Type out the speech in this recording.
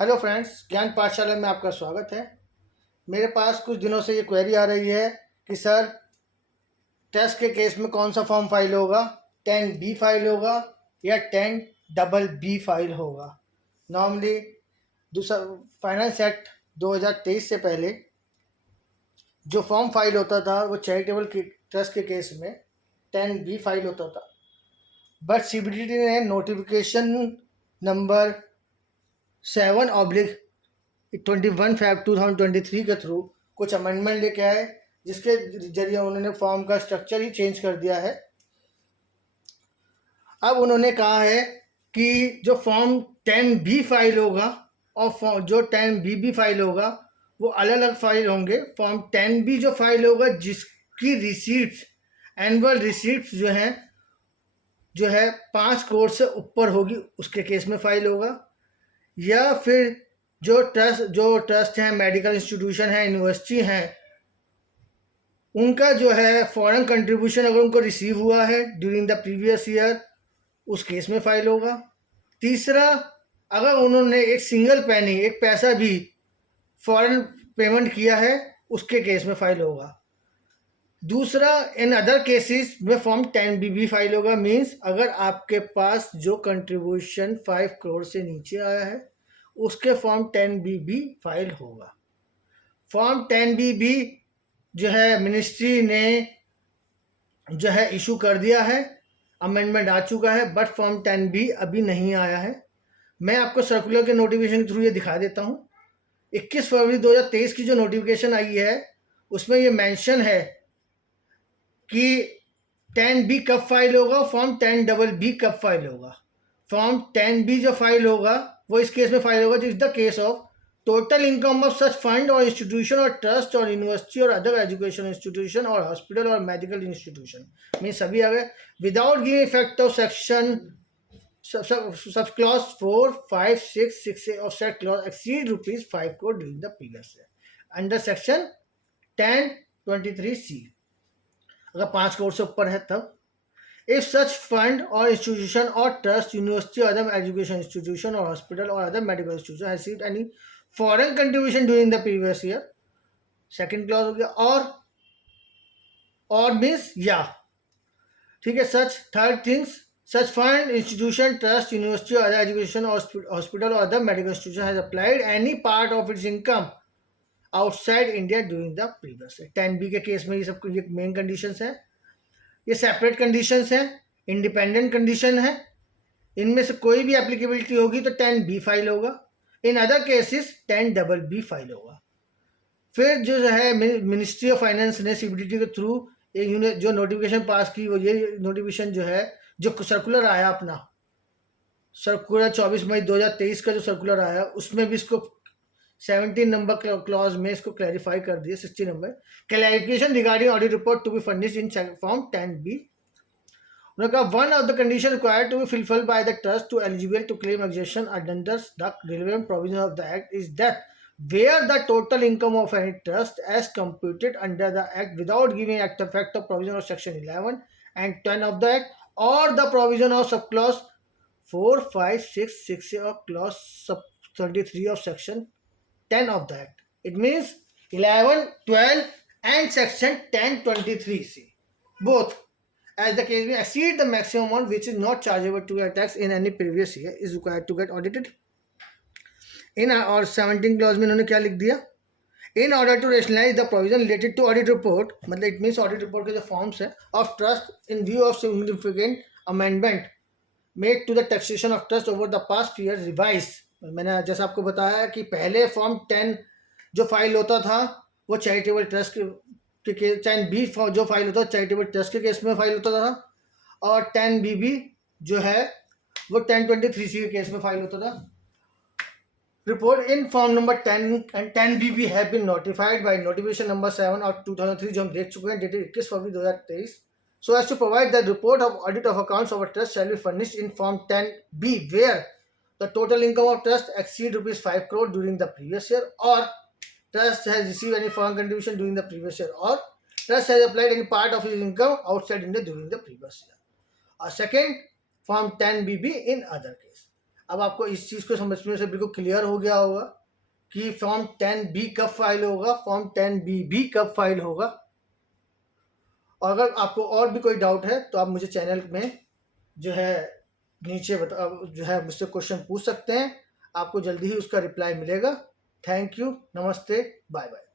Hello friends, ज्ञान पाठशाला में आपका स्वागत है। मेरे पास कुछ दिनों से ये क्वेरी आ रही है कि सर टेस्ट के केस में कौन सा फॉर्म फाइल होगा, 10B फाइल होगा या 10BB फाइल होगा। नॉर्मली दूसरा फाइनेंस एक्ट 2023 से पहले जो फॉर्म फाइल होता था वो चैरिटेबल ट्रस्ट के केस में 10B फाइल होता था, बट CBDT ने नोटिफिकेशन नंबर 7/21 Feb 2023 के थ्रू कुछ अमेंडमेंट लेके आए, जिसके जरिए उन्होंने फॉर्म का स्ट्रक्चर ही चेंज कर दिया है। अब उन्होंने कहा है कि जो फॉर्म 10B फाइल होगा और जो 10BB फाइल होगा वो अलग अलग फाइल होंगे। फॉर्म 10B जो फाइल होगा जिसकी रिसीट्स, एनुअल रिसीट्स जो है 5 करोड़ से ऊपर होगी, उसके केस में फाइल होगा। या फिर जो ट्रस्ट हैं, मेडिकल इंस्टीट्यूशन है, यूनिवर्सिटी हैं, उनका जो है फॉरेन कंट्रीब्यूशन अगर उनको रिसीव हुआ है ड्यूरिंग द प्रीवियस ईयर, उस केस में फाइल होगा। तीसरा, अगर उन्होंने एक सिंगल पैनी, एक पैसा भी फॉरेन पेमेंट किया है, उसके केस में फाइल होगा। दूसरा, इन अदर केसेस में फॉर्म 10BB फाइल होगा। मीन्स अगर आपके पास जो कंट्रीब्यूशन 5 करोड़ से नीचे आया है उसके फॉर्म 10BB फाइल होगा। फॉर्म 10BB जो है मिनिस्ट्री ने जो है इशू कर दिया है, अमेंडमेंट आ चुका है, बट फॉर्म 10B अभी नहीं आया है। मैं आपको सर्कुलर के नोटिफिकेशन के थ्रू ये दिखा देता हूँ। 21 फरवरी 2023 की जो नोटिफिकेशन आई है उसमें ये मेंशन है कि 10B कब फाइल होगा, फॉर्म 10BB कब फाइल होगा। फॉर्म 10B जो फाइल होगा वो इस केस में फाइल होगा, is the case of total income of such fund और इंस्टीट्यूशन और ट्रस्ट और यूनिवर्सिटी और अदर एजुकेशन इंस्टीट्यूशन और हॉस्पिटल और मेडिकल इंस्टीट्यूशन में सभी आ गए without giving effect of section sub clause 4, 5, 6, 6A of said clause exceed ₹5 crore during the previous year under section 1023C। अगर 5 करोड़ से ऊपर है तब। If such fund or institution or trust, university or other education institution or hospital or other medical institution has received any foreign contribution during the previous year, second clause हो गया। और means या, ठीक है। Such third things, such fund, institution, trust, university or other education or hospital or other medical institution has applied any part of its income outside India during the previous year। 10B के case में ये सब ये main conditions हैं। ये separate conditions हैं, independent condition है। इनमें से कोई भी एप्लीकेबिलिटी होगी तो 10B फाइल होगा। In other cases 10BB file होगा। फिर जो है मिनिस्ट्री ऑफ फाइनेंस ने CBDT के थ्रू एक जो नोटिफिकेशन पास की, वो ये नोटिफिकेशन जो है, जो सर्कुलर आया अपना सर्कुलर 24 मई 2023 का जो सर्कुलर आया, उसमें भी इसको 17 नंबर क्लॉज में इसको क्लैरिफाई कर दिया। 60 number clarification regarding audit report to be furnished in form 10B। उन्होंने कहा one of the condition required to be fulfilled by the trust to eligible to claim exemption under the relevant provision of the act is that where the total income of any trust as computed under the act without giving act effect of provision of section 11 and 10 of the act or the provision of subclause 4, 5, 6, 6A or clause sub 33 of section 10 of the act. It means 11, 12 and section 1023C both, as the case may exceed the maximum amount which is not chargeable to a tax in any previous year is required to get audited in. और 17 clause में इन्होंने क्या लिख दिया, in order to rationalise the provision related to audit report, मतलब it means audit report के जो forms है of trust in view of significant amendment made to the taxation of trust over the past year revise. मैंने जैसा आपको बताया कि पहले फॉर्म 10 जो फाइल होता था वो चैरिटेबल ट्रस्ट के 10B जो फाइल होता था चैरिटेबल ट्रस्ट के केस में फाइल होता था, और 10BB जो है वो 1023C के केस में फाइल होता था। Report in form number 10 and 10BB have been notified by notification number 7 of 2003 जो हम देख चुके हैं, dated 21 February 2023, so as to provide the report of audit of accounts of a trust shall be furnished in form 10B where the total income of trust exceed ₹5 crore during the previous year, or trust has received any foreign contribution during the previous year, or trust has applied any part of his income outside India during the previous year. Second, form 10BB in other case. अब आपको इस चीज़ को समझने से बिल्कुल clear हो गया होगा कि फॉर्म 10B कब फाइल होगा, फॉर्म 10B भी कब फाइल होगा। और अगर आपको और भी कोई डाउट है तो आप मुझे चैनल में जो है नीचे जो है मुझसे क्वेश्चन पूछ सकते हैं, आपको जल्दी ही उसका रिप्लाई मिलेगा। थैंक यू, नमस्ते, बाय बाय।